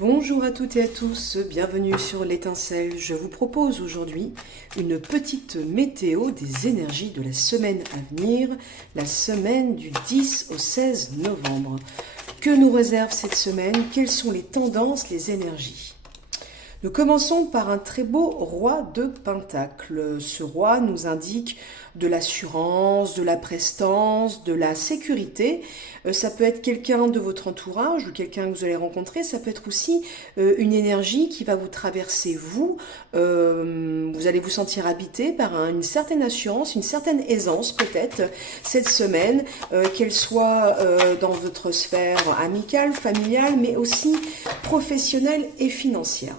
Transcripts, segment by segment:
Bonjour à toutes et à tous, bienvenue sur l'étincelle. Je vous propose aujourd'hui une petite météo des énergies de la semaine à venir, la semaine du 10 au 16 novembre. Que nous réserve cette semaine? Quelles sont les tendances, les énergies? Nous commençons par un très beau roi de Pentacle. Ce roi nous indique de l'assurance, de la prestance, de la sécurité. Ça peut être quelqu'un de votre entourage ou quelqu'un que vous allez rencontrer. Ça peut être aussi une énergie qui va vous traverser vous. Vous allez vous sentir habité par une certaine assurance, une certaine aisance peut-être cette semaine, qu'elle soit dans votre sphère amicale, familiale, mais aussi professionnelle et financière.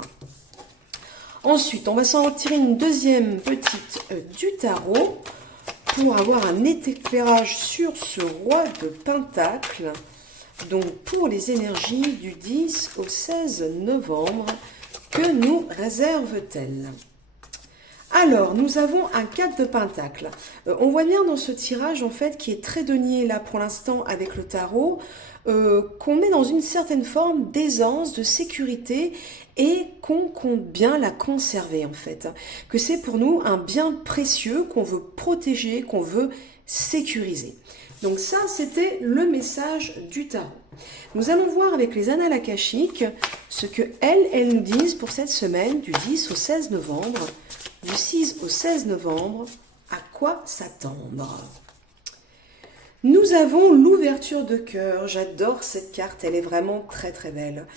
Ensuite, on va s'en retirer une deuxième petite du tarot pour avoir un éclairage sur ce roi de Pentacle. Donc, pour les énergies du 10 au 16 novembre, que nous réserve-t-elle? Alors, nous avons un 4 de Pentacle. On voit bien dans ce tirage, en fait, qui est très denier là pour l'instant avec le tarot, qu'on est dans une certaine forme d'aisance, de sécurité et qu'on compte bien la conserver, en fait. Que c'est pour nous un bien précieux qu'on veut protéger, qu'on veut sécuriser. Donc ça, c'était le message du tarot. Nous allons voir avec les annales akashiques ce que elles nous disent pour cette semaine du 10 au 16 novembre. Du 6 au 16 novembre, à quoi s'attendre? Nous avons l'ouverture de cœur. J'adore cette carte, elle est vraiment très très belle.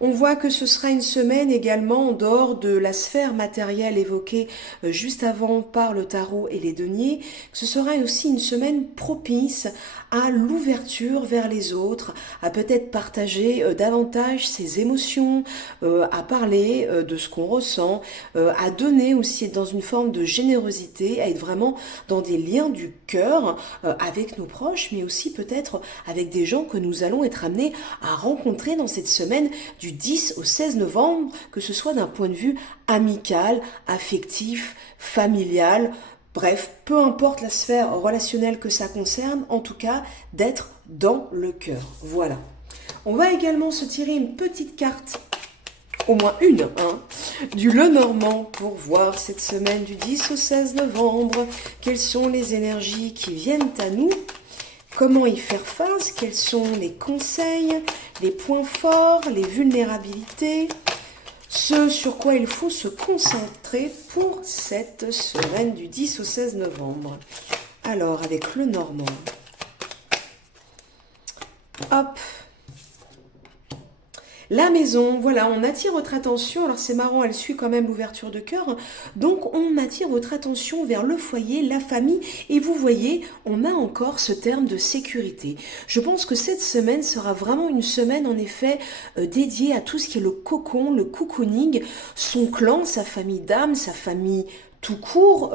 On voit que ce sera une semaine également en dehors de la sphère matérielle évoquée juste avant par le tarot et les deniers. Ce sera aussi une semaine propice à l'ouverture vers les autres, à peut-être partager davantage ses émotions, à parler de ce qu'on ressent, à donner aussi, être dans une forme de générosité, à être vraiment dans des liens du cœur avec nos proches, mais aussi peut-être avec des gens que nous allons être amenés à rencontrer dans cette semaine du 10 au 16 novembre, que ce soit d'un point de vue amical, affectif, familial, bref, peu importe la sphère relationnelle que ça concerne, en tout cas, d'être dans le cœur. Voilà. On va également se tirer une petite carte, au moins une, du Lenormand pour voir cette semaine du 10 au 16 novembre. Quelles sont les énergies qui viennent à nous? Comment y faire face? Quels sont les conseils, les points forts, les vulnérabilités? Ce sur quoi il faut se concentrer pour cette semaine du 10 au 16 novembre. Alors, avec le Normand. Hop. La maison, voilà, on attire votre attention. Alors c'est marrant, elle suit quand même l'ouverture de cœur. Donc on attire votre attention vers le foyer, la famille. Et vous voyez, on a encore ce terme de sécurité. Je pense que cette semaine sera vraiment une semaine en effet dédiée à tout ce qui est le cocon, le cocooning, son clan, sa famille d'âme, sa famille tout court,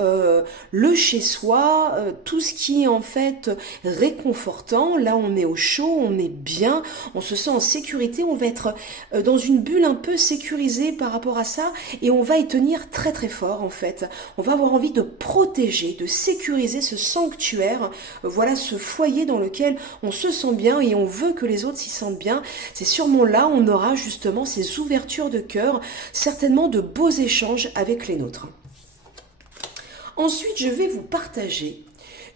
le chez-soi, tout ce qui est en fait réconfortant. Là, on est au chaud, on est bien, on se sent en sécurité, on va être dans une bulle un peu sécurisée par rapport à ça et on va y tenir très très fort en fait. On va avoir envie de protéger, de sécuriser ce sanctuaire, voilà ce foyer dans lequel on se sent bien et on veut que les autres s'y sentent bien. C'est sûrement là on aura justement ces ouvertures de cœur, certainement de beaux échanges avec les nôtres. Ensuite, je vais vous partager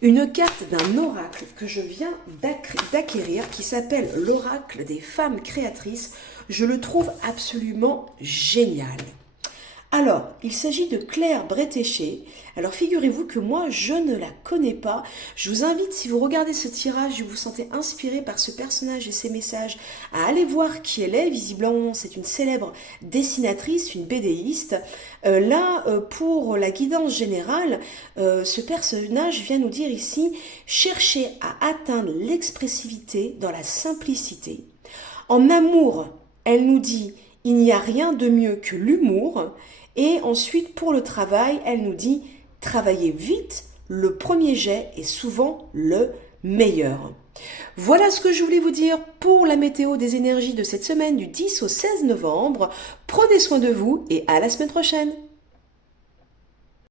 une carte d'un oracle que je viens d'acquérir qui s'appelle l'oracle des femmes créatrices. Je le trouve absolument génial. Alors, il s'agit de Claire Bretéché. Alors, figurez-vous que moi, je ne la connais pas. Je vous invite, si vous regardez ce tirage et vous vous sentez inspiré par ce personnage et ses messages, à aller voir qui elle est. Visiblement, c'est une célèbre dessinatrice, une BDiste. Pour la guidance générale, ce personnage vient nous dire ici « Cherchez à atteindre l'expressivité dans la simplicité. » En amour, elle nous dit « Il n'y a rien de mieux que l'humour. » Et ensuite, pour le travail, elle nous dit « Travaillez vite, le premier jet est souvent le meilleur. » Voilà ce que je voulais vous dire pour la météo des énergies de cette semaine du 10 au 16 novembre. Prenez soin de vous et à la semaine prochaine.